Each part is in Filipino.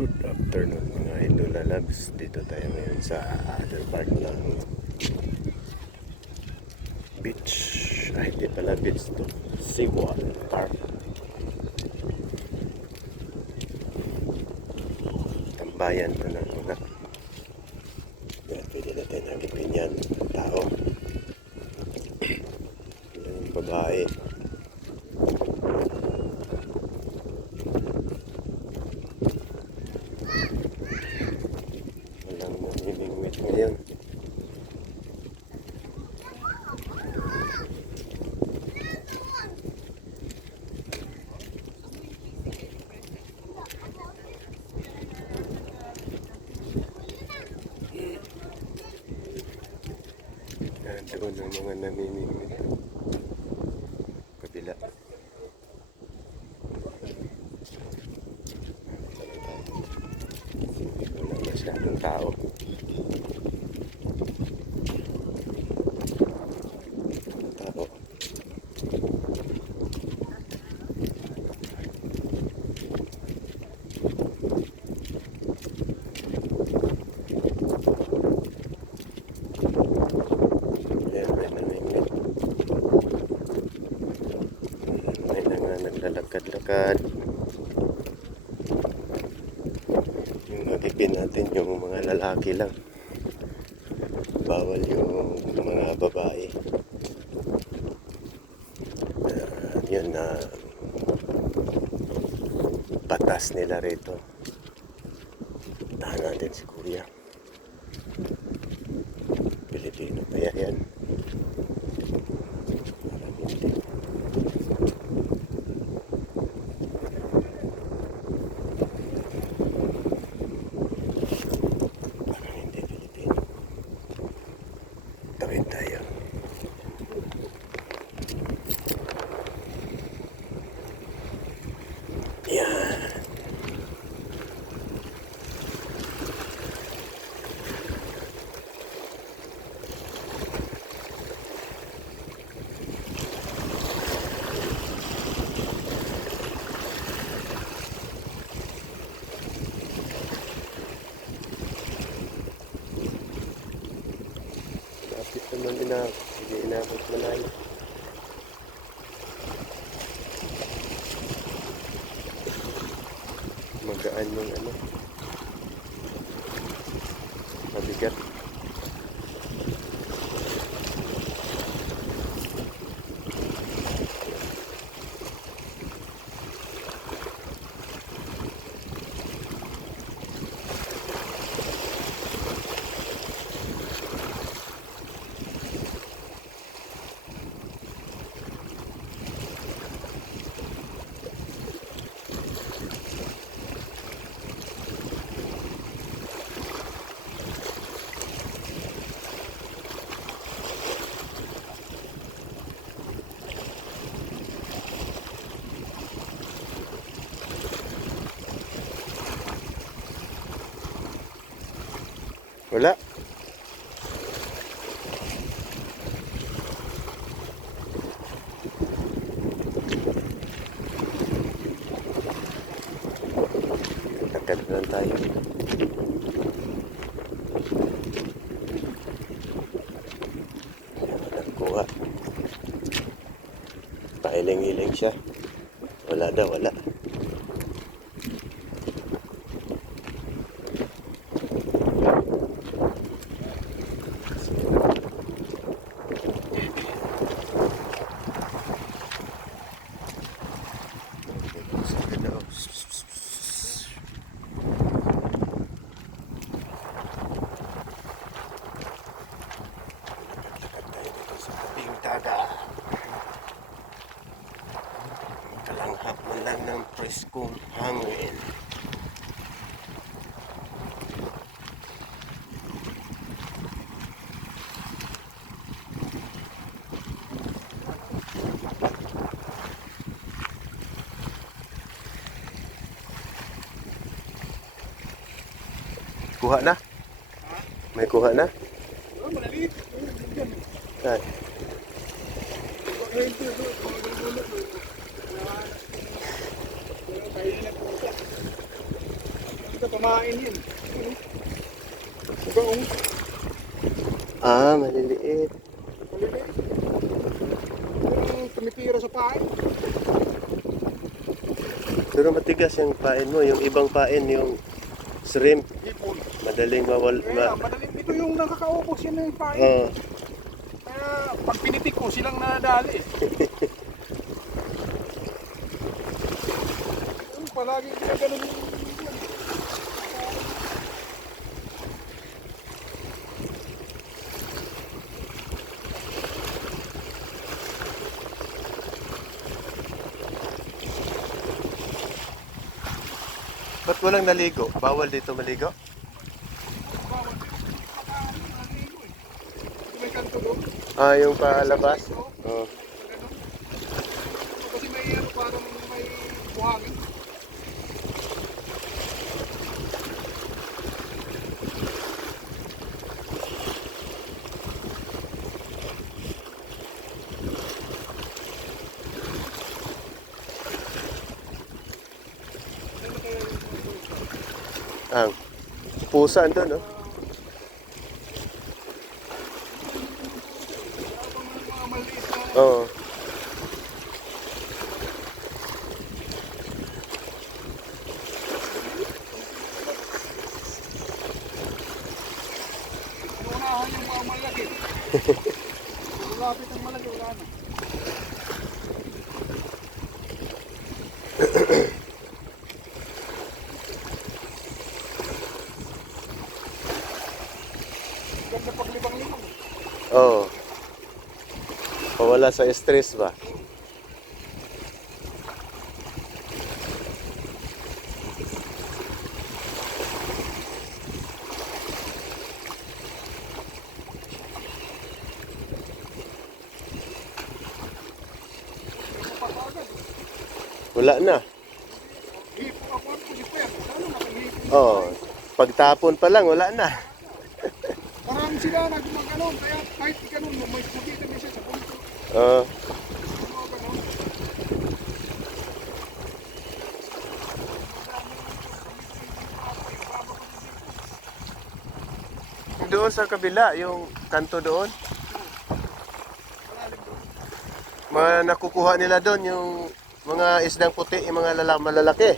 Good afternoon mga idol labs. Dito tayo ngayon sa other part ng beach. Ay, hindi pala beach to. Seawater Park. Tambayan to ng mga yan, pwede natin hagipin yan. Tao. Yan yung babae. Walang namimingwit ngayon. Yan, doon ang mga namimingwit. Kabila. Wala masyadong. Tao. Ayan, may namingwit. May na nga naglalakad-lakad. Yung magiging natin yung mga lalaki lang. Bawal yung mga babae. Uh, yun na batas nila rito. Tahan natin si Kuya. Pilipino kaya yan. Parang hindi. Parang hindi Pilipino. Tawin tayo. Yan. Lapit naman ina, hindi inabot malayo. Magaan yung ano. Mabigat. Wala. Lakad lang tayo. Wala nagkuha. Pailing-iling siya. Wala daw, wala. Sabi daw. Lakad tayo dito sa tabing dagat. Kalanghap mo lang ng preskong hangin. Kuha na? May kuha na? Ay. Ah, maliliit. Tumitira sa pain. Pero matigas yung pain mo. Yung ibang pain, yung shrimp. Madaling mawal... Kaya Ma madaling dito yung nakakaubos yan na yung pain. oh, Kaya pag pinitik ko, silang nadali. Palagi ginaganon yung ba't walang naligo? Bawal dito maligo? bawal. Nakakaligo eh. May kanto doon. Ah, yung palabas? Oo. Oh. Kasi may ano parang may buhangin. Ang pusa doon, no? Mga maliit na Oo. Inunahan yung mga malaki. Malapit ang malaki, wala na. Ganda paglibang-libang. Oo. Pawala sa stress ba? Wala na. Oo. Pagtapon pa lang, wala na. Parang sila na gumaganon. Kaya kahit ganun, may nakita niya siya sa punto. Mga ganon. Doon sa kabila, yung kanto doon. Mga nakukuha nila doon, yung mga isdang puti, yung mga lala- malalaki.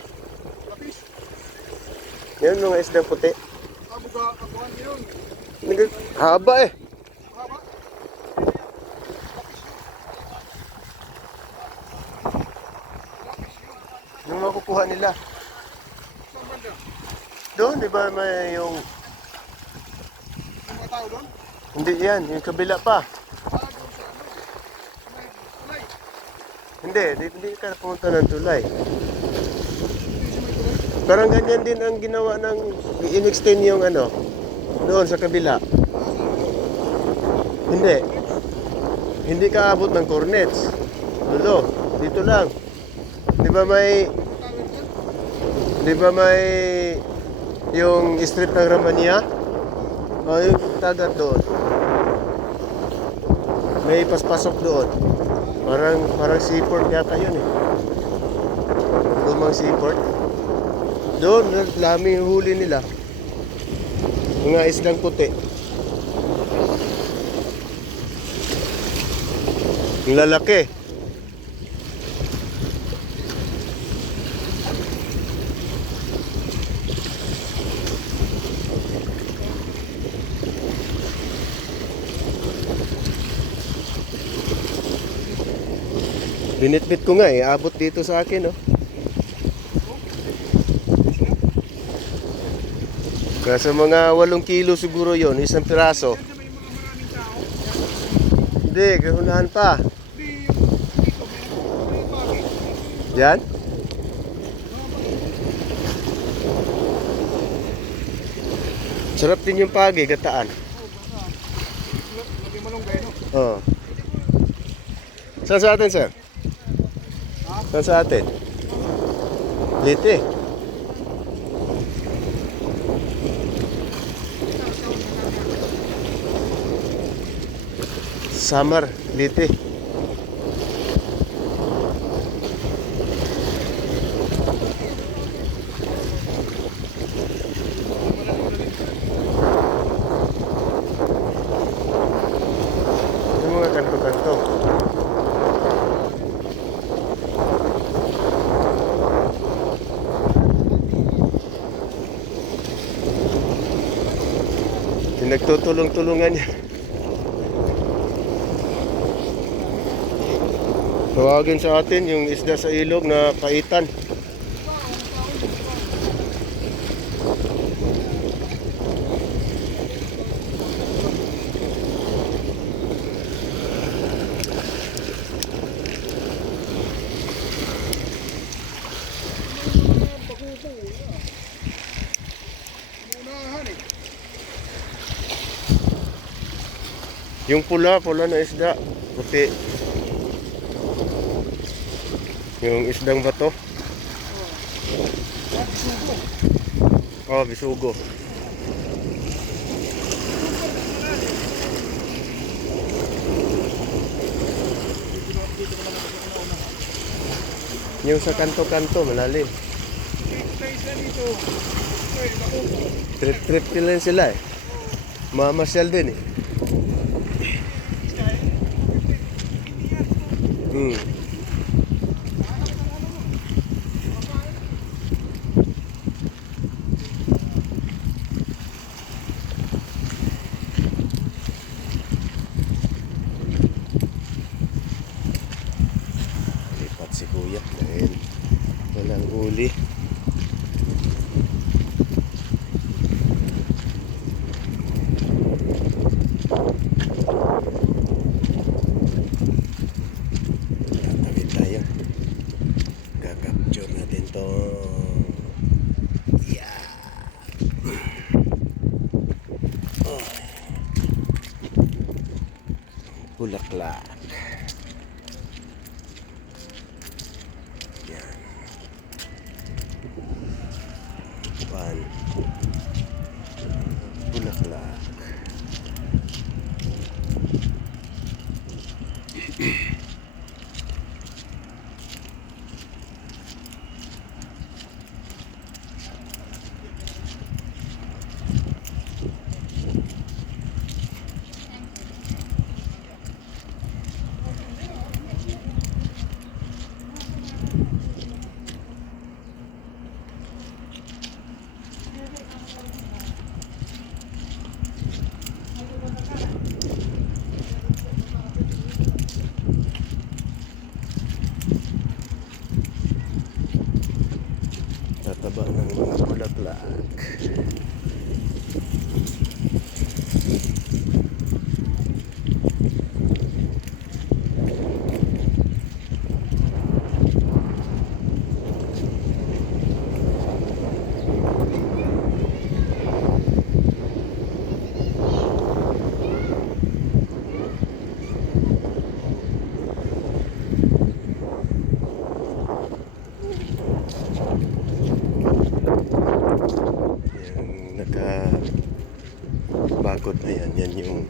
Yun, mga isdang puti. Haba eh. Makukuha nila. Doon, di ba may yung... Yung doon? Hindi yan, yung kabila pa. Hindi, di, hindi ka pumunta ng tulay. Hindi. Parang ganyan din ang ginawa ng in-extend yung ano, doon sa kabila. Hindi. Hindi ka abot ng cornets. Dulo, dito lang. Di ba may? Di ba may yung street ng Ramania? O yung tagat doon. May paspasok doon. Parang, parang seaport yata yun eh. Lumang seaport. Doon, yung huli nila. Mga islang puti. Ang lalaki. Binitbit ko nga eh, abot dito sa akin oh. Kasa mga 8 kilo siguro yon isang piraso. Hindi, kahunahan pa. Yan? Sarap din yung pagi, gataan. Oo. Saan sa atin, sir? Saan sa atin? Liti. Summer, Liti. Nagtutulong-tulungan yan. Tawagin sa atin yung isda sa ilog na kaitan. Yung pula, pula na isda. Puti. Yung isdang bato. Oh, bisugo. Yung sa kanto-kanto, malalim. Trip-trip sila eh. Mamasyal din eh. 嗯。Bulaklak. Yan. Pan. Bulaklak. Tataba ng mga bulaklak. Yung naka bakod na yan, yan yung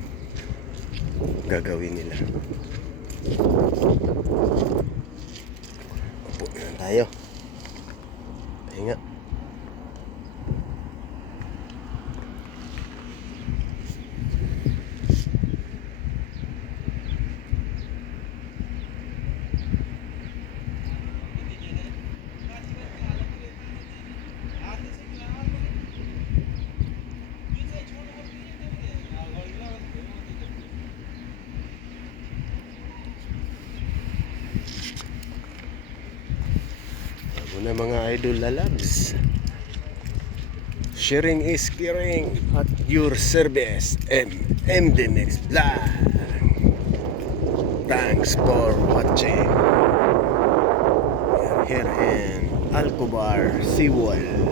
gagawin nila. Na lang tayo. Pahinga. Na mga idol lalabs. Sharing is caring at your service. M. M. The next vlog. Thanks for watching. Here in Alcobar Seawall.